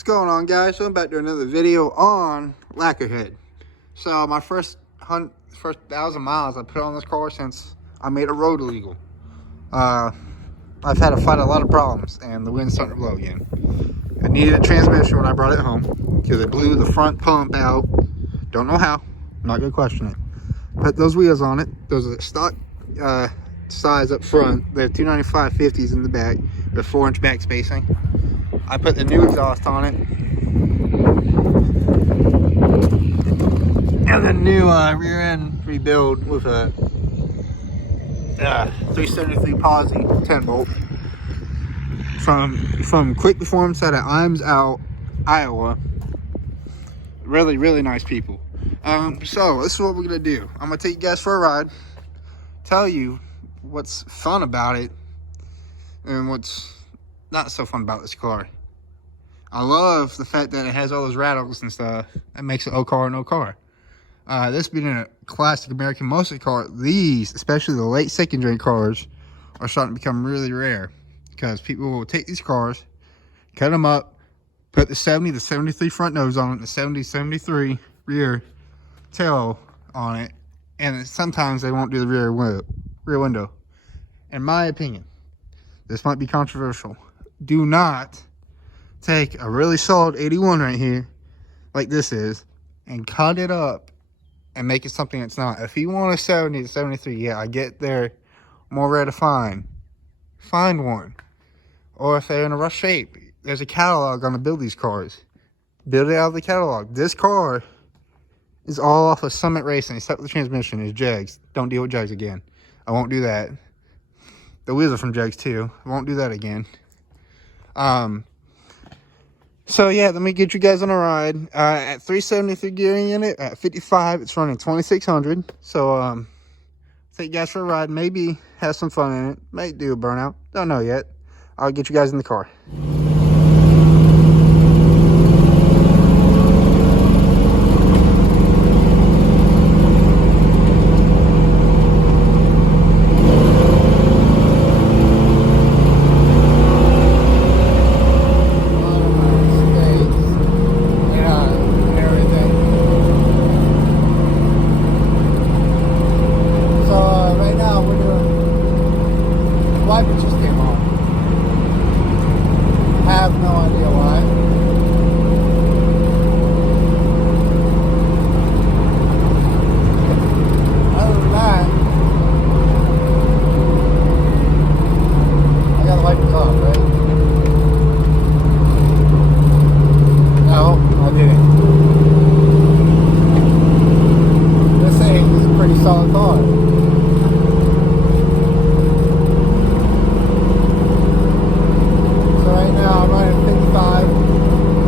What's going on, guys? So I'm back to another video on Lacquer Head. So my first 1,000 miles I put on this car since I made it road illegal. I've had to fight a lot of problems, and the wind's starting to blow again. I needed a transmission when I brought it home because it blew the front pump out. Don't know how. I'm not gonna question it. Put those wheels on it. Those are stock size up front. They have 295 50s in the back with 4-inch back spacing. I put the new exhaust on it, and the new rear end rebuild with a 373 posi 10 bolt from Quick Performance out of Imes out, Iowa. Really nice people. So this is what we're gonna do. I'm gonna take you guys for a ride, tell you what's fun about it and what's not so fun about this car. I love the fact that it has all those rattles and stuff. That makes it no car. This being a classic American muscle car, these, especially the late secondary cars, are starting to become really rare because people will take these cars, cut them up, put the 70 to 73 front nose on it, the 70 73 rear tail on it, and sometimes they won't do the rear window. In my opinion, this might be controversial. Do not take a really solid 81 right here, like this is, and cut it up and make it something it's not. If you want a 70 to 73, yeah, I get they're more rare to find one. Or if they're in a rough shape, there's a catalog on to build these cars. Build it out of the catalog. This car is all off of Summit Racing, except the transmission is Jegs. Don't deal with Jegs again. I won't do that. The wheels are from Jegs too. I won't do that again. So yeah, let me get you guys on a ride. At 373 gearing in it, at 55, it's running 2600. So take you guys for a ride. Maybe have some fun in it. Might do a burnout. Don't know yet. I'll get you guys in the car. Wiper just came on. Have no idea why. Other than that, I got the wipers off, right? No, I didn't. This thing is a pretty solid car. Right now I'm running 55,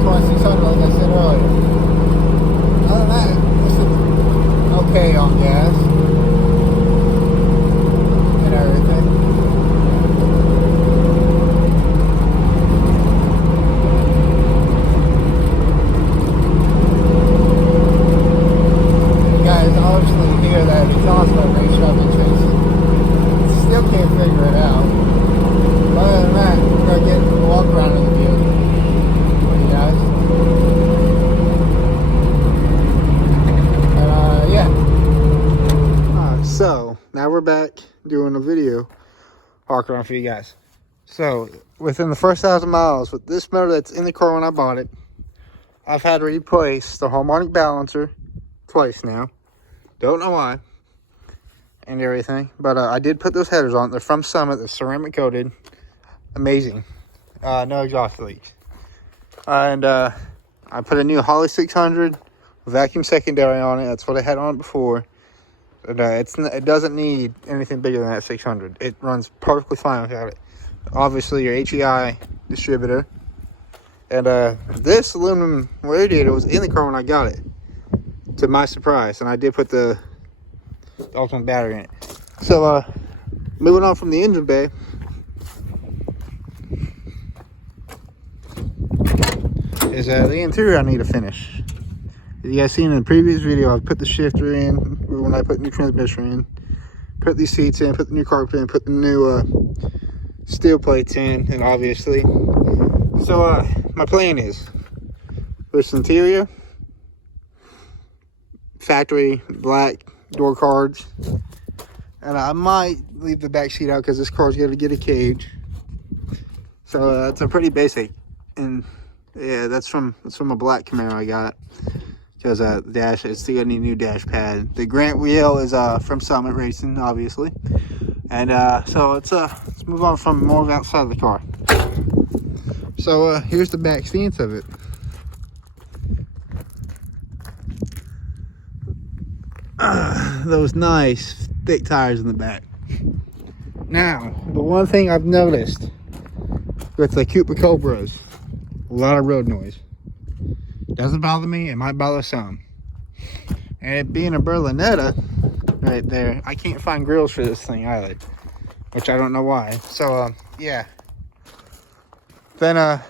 2600 like I said earlier. Other than that, this is okay on gas and everything. You guys obviously hear that exhaust vibration I've been chasing. Still can't figure it out. Other than that, we're going to get a walk around in the field for you guys. Yeah. Alright, so now we're back doing a video walk around for you guys. So within the first 1,000 miles with this motor that's in the car when I bought it, I've had to replace the harmonic balancer twice now. Don't know why. And everything. But I did put those headers on. They're from Summit. They're ceramic coated. Amazing. No exhaust leaks. And I put a new Holly 600 vacuum secondary on it. That's what I had on it before. And, it doesn't need anything bigger than that 600. It runs perfectly fine without it. Obviously your HEI distributor. And this aluminum radiator was in the car when I got it, to my surprise. And I did put the ultimate battery in it. So moving on from the engine bay, is the interior I need to finish. You guys seen in the previous video, I put the shifter in when I put new transmission in, put these seats in, put the new carpet in, put the new steel plates in, and obviously. So my plan is This interior, factory black door cards, and I might leave the back seat out because this car's going to get a cage. So it's a pretty basic, and yeah, that's from a black Camaro I got because the dash is still got a new dash pad. The Grant wheel is from Summit Racing, obviously, and so let's move on from more outside of the car. So here's the back stance of it. Those nice thick tires in the back. Now, the one thing I've noticed with the Cooper Cobras, a lot of road noise. Doesn't bother me, it might bother some. And it being a Berlinetta right there, I can't find grills for this thing either, which I don't know why. So yeah. Then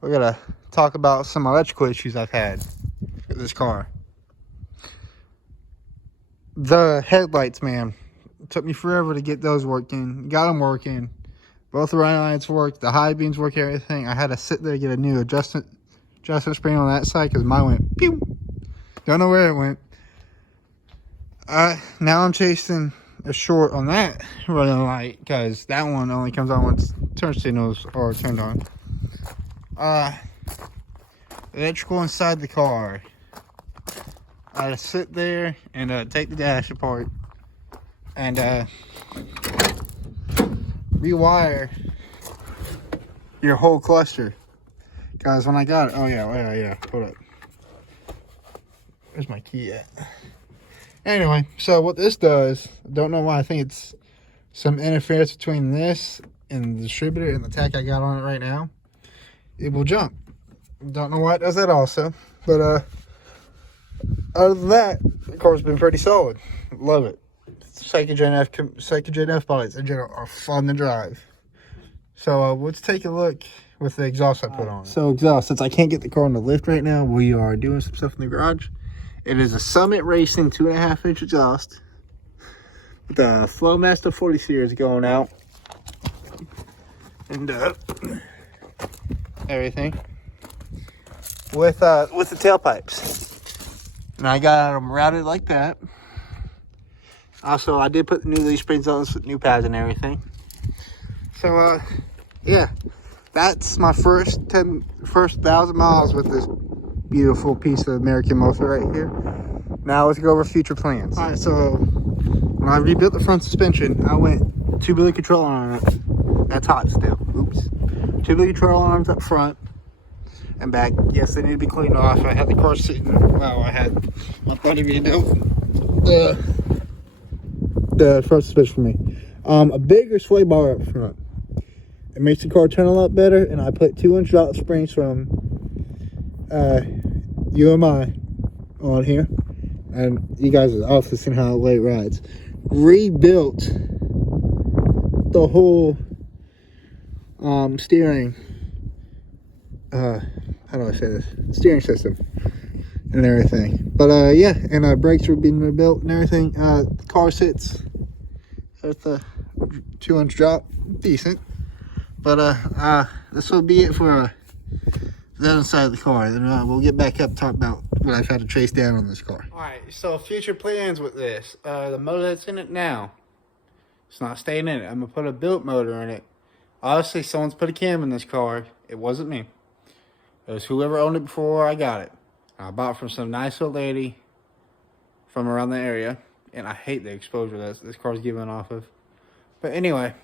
we're gonna talk about some electrical issues I've had with this car. The headlights, man, it took me forever to get those working. Got them working. Both the running lights work, the high beams work, everything. I had to sit there and get a new adjustment spring on that side because mine went pew. Don't know where it went. Now I'm chasing a short on that running light because that one only comes on once turn signals are turned on. Electrical inside the car. I had to sit there and take the dash apart and rewire your whole cluster. Guys, when I got it, oh yeah, hold up. Where's my key at? Anyway, so what this does, don't know why, I think it's some interference between this and the distributor and the tack I got on it right now. It will jump. Don't know why it does that also, but other than that, the car's been pretty solid. Love it. Psychogen F bodies in general are fun to drive. So let's take a look with the exhaust I put on. So exhaust, since I can't get the car on the lift right now, we are doing some stuff in the garage. It is a Summit Racing 2.5-inch exhaust with the Flowmaster 40 series going out and everything with the tailpipes. And I got them routed like that. Also, I did put the new leaf springs on, new pads and everything. So, yeah, that's my first 1,000 miles with this beautiful piece of American muscle right here. Now let's go over future plans. All right, so when I rebuilt the front suspension, I went tubular control arms. That's hot still. Oops. Tubular control arms up front and back. Yes, they need to be cleaned off. I had the car sitting. Wow, I had my buddy the front suspension for me. A bigger sway bar up front. It makes the car turn a lot better, and I put 2-inch drop springs from UMI on here, and you guys have also seen how late rides. Rebuilt the whole steering. How do I say this? Steering system and everything. But yeah, and brakes were being rebuilt and everything. The car sits at the 2-inch drop, decent. But this will be it for the other side of the car. Then we'll get back up and talk about what I've had to trace down on this car. All right, so future plans with this. The motor that's in it now, it's not staying in it. I'm gonna put a built motor in it. Obviously, someone's put a cam in this car. It wasn't me. It was whoever owned it before I got it. I bought it from some nice old lady from around the area, and I hate the exposure that this car's giving off of. But anyway,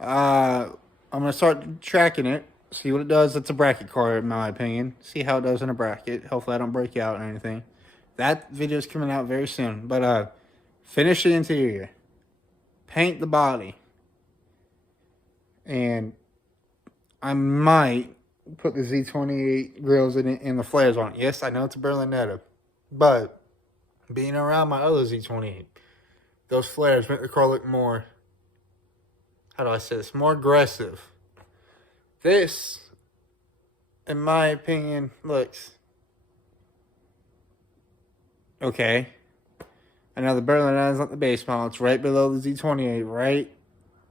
I'm gonna start tracking it, see what it does. It's a bracket car, in my opinion. See how it does in a bracket. Hopefully, I don't break out or anything. That video is coming out very soon. But finish the interior, paint the body, and I might put the Z28 grills in it and the flares on it. Yes, I know it's a Berlinetta, but being around my other Z28, those flares make the car look more, how do I say this, more aggressive. This, in my opinion, looks okay. I know the Berlinetta is not the base model. It's right below the Z28, right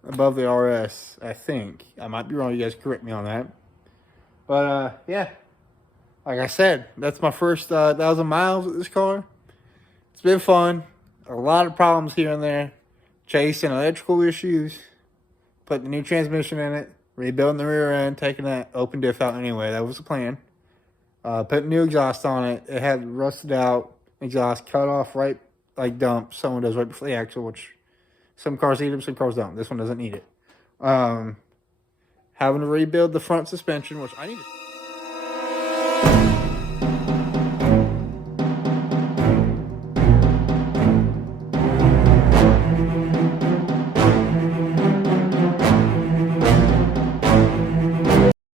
above the RS, I think. I might be wrong. You guys correct me on that. But, yeah. like I said, that's my first 1,000 miles with this car. It's been fun. A lot of problems here and there. Chasing electrical issues. Putting the new transmission in it. Rebuilding the rear end. Taking that open diff out anyway. That was the plan. Putting new exhaust on it. It had rusted out exhaust cut off right, like dump. Someone does right before the axle, which some cars need them, some cars don't. This one doesn't need it. Having to rebuild the front suspension, which I need to...